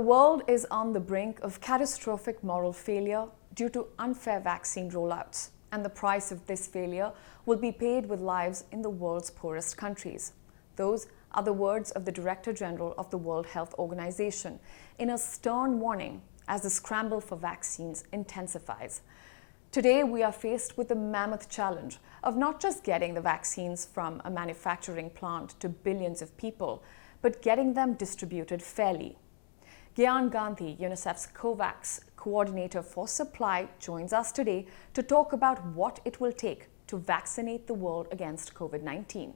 The world is on the brink of catastrophic moral failure due to unfair vaccine rollouts, and the price of this failure will be paid with lives in the world's poorest countries. Those are the words of the Director General of the World Health Organization in a stern warning as the scramble for vaccines intensifies. Today, we are faced with the mammoth challenge of not just getting the vaccines from a manufacturing plant to billions of people, but getting them distributed fairly. Gyan Gandhi, UNICEF's COVAX coordinator for supply, joins us today to talk about what it will take to vaccinate the world against COVID-19.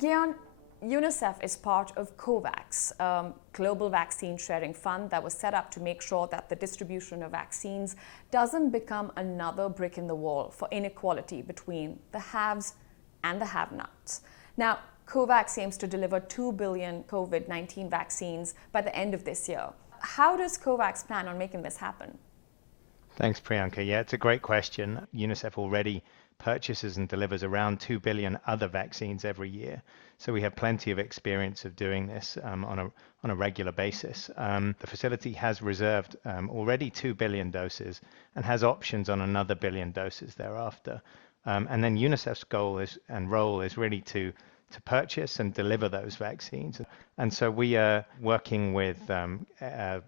Gyan, UNICEF is part of COVAX, a global vaccine sharing fund that was set up to make sure that the distribution of vaccines doesn't become another brick in the wall for inequality between the haves and the have-nots. Now, COVAX aims to deliver 2 billion COVID-19 vaccines by the end of this year. How does COVAX plan on making this happen? Thanks, Priyanka. Yeah, it's a great question. UNICEF already purchases and delivers around 2 billion other vaccines every year. So we have plenty of experience of doing this on a regular basis. The facility has reserved already 2 billion doses and has options on another billion doses thereafter. And then UNICEF's goal and role is really to purchase and deliver those vaccines. And so we are working with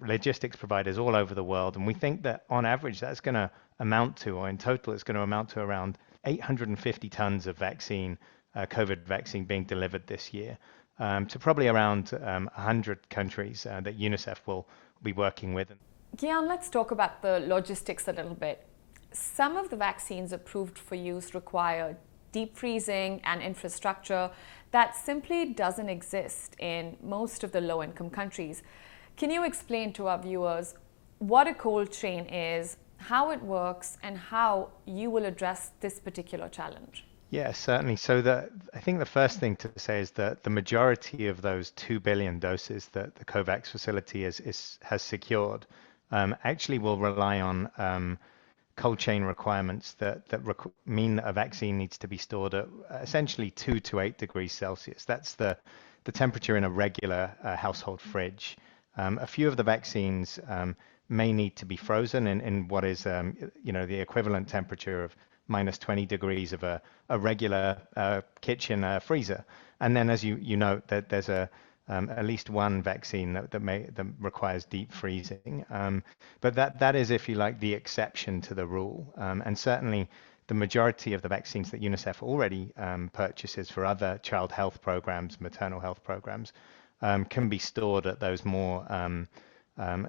logistics providers all over the world. And we think that on average, that's going to amount to, or in total, it's going to amount to around 850 tons of vaccine, COVID vaccine being delivered this year to probably around 100 countries that UNICEF will be working with. Gyan, let's talk about the logistics a little bit. Some of the vaccines approved for use require deep freezing and infrastructure that simply doesn't exist in most of the low-income countries. Can you explain to our viewers what a cold chain is, how it works, and how you will address this particular challenge? Yeah, certainly. So I think the first thing to say is that the majority of those 2 billion doses that the COVAX facility has secured actually will rely on cold chain requirements that mean that a vaccine needs to be stored at essentially 2 to 8 degrees Celsius. That's the temperature in a regular household fridge. A few of the vaccines may need to be frozen in what is the equivalent temperature of minus 20 degrees of a regular kitchen freezer. And then, as you know, that there's at least one vaccine that requires deep freezing. But that is, if you like, the exception to the rule. And certainly the majority of the vaccines that UNICEF already purchases for other child health programs, maternal health programs, can be stored at those more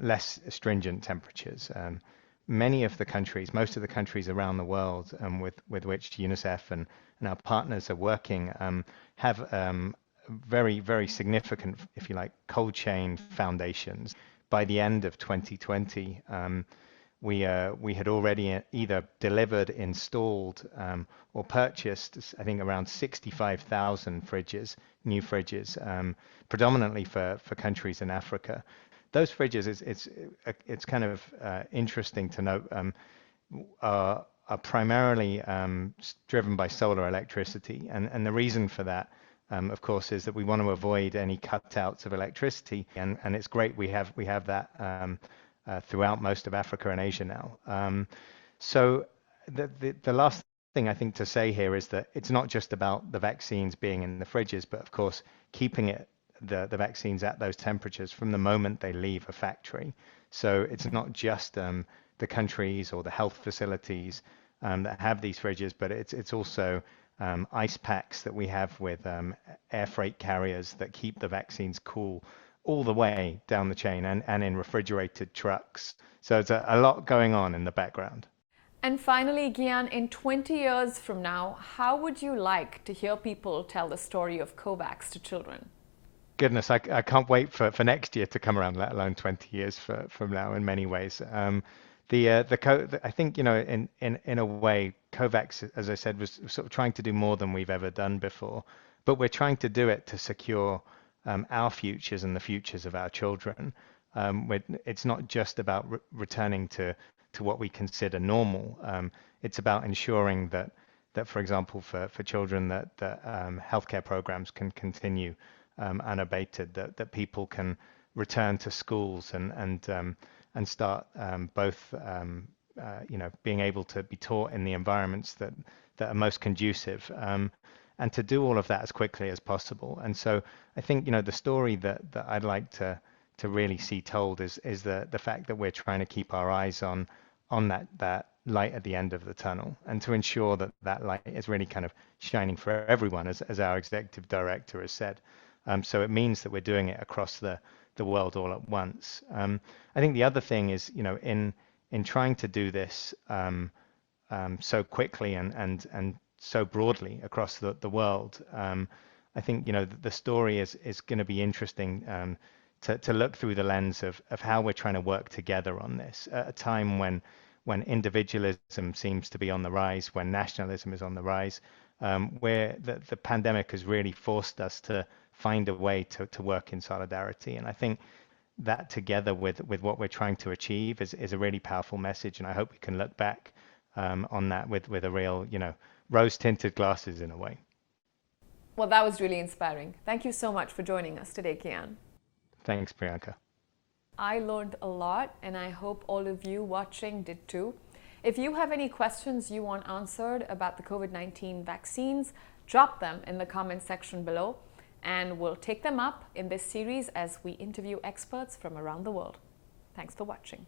less stringent temperatures. Most of the countries around the world with which UNICEF and our partners are working have very, very significant, if you like, cold chain foundations. By the end of 2020, we had already either delivered, installed, or purchased, I think, around 65,000 new fridges, predominantly for countries in Africa. Those fridges, it's kind of interesting to note, are primarily driven by solar electricity, and the reason for that, of course, is that we want to avoid any cutouts of electricity, and it's great we have that throughout most of Africa and Asia now. So the last thing I think to say here is that it's not just about the vaccines being in the fridges, but of course keeping the vaccines at those temperatures from the moment they leave a factory. So it's not just the countries or the health facilities that have these fridges, but it's also ice packs that we have with air freight carriers that keep the vaccines cool all the way down the chain and in refrigerated trucks. So it's a lot going on in the background. And finally, Gyan, in 20 years from now, how would you like to hear people tell the story of COVAX to children? Goodness, I can't wait for next year to come around, let alone 20 years from now in many ways. I think, in a way, COVAX, as I said, was sort of trying to do more than we've ever done before, but we're trying to do it to secure our futures and the futures of our children. It's not just about returning to what we consider normal. It's about ensuring that for example, for children, that healthcare programs can continue unabated, that people can return to schools and start both being able to be taught in the environments that are most conducive, and to do all of that as quickly as possible. And so I think the story that I'd like to really see told is the fact that we're trying to keep our eyes on that light at the end of the tunnel, and to ensure that that light is really kind of shining for everyone, as our executive director has said. So it means that we're doing it across the world all at once. I think the other thing is, in trying to do this so quickly and so broadly across the world, I think the story is going to be interesting, to look through the lens of how we're trying to work together on this at a time when individualism seems to be on the rise, when nationalism is on the rise, where the pandemic has really forced us to find a way to work in solidarity. And I think that, together with what we're trying to achieve, is a really powerful message. And I hope we can look back on that with a real, rose-tinted glasses in a way. Well, that was really inspiring. Thank you so much for joining us today, Kian. Thanks, Priyanka. I learned a lot, and I hope all of you watching did too. If you have any questions you want answered about the COVID-19 vaccines, drop them in the comment section below, and we'll take them up in this series as we interview experts from around the world. Thanks for watching.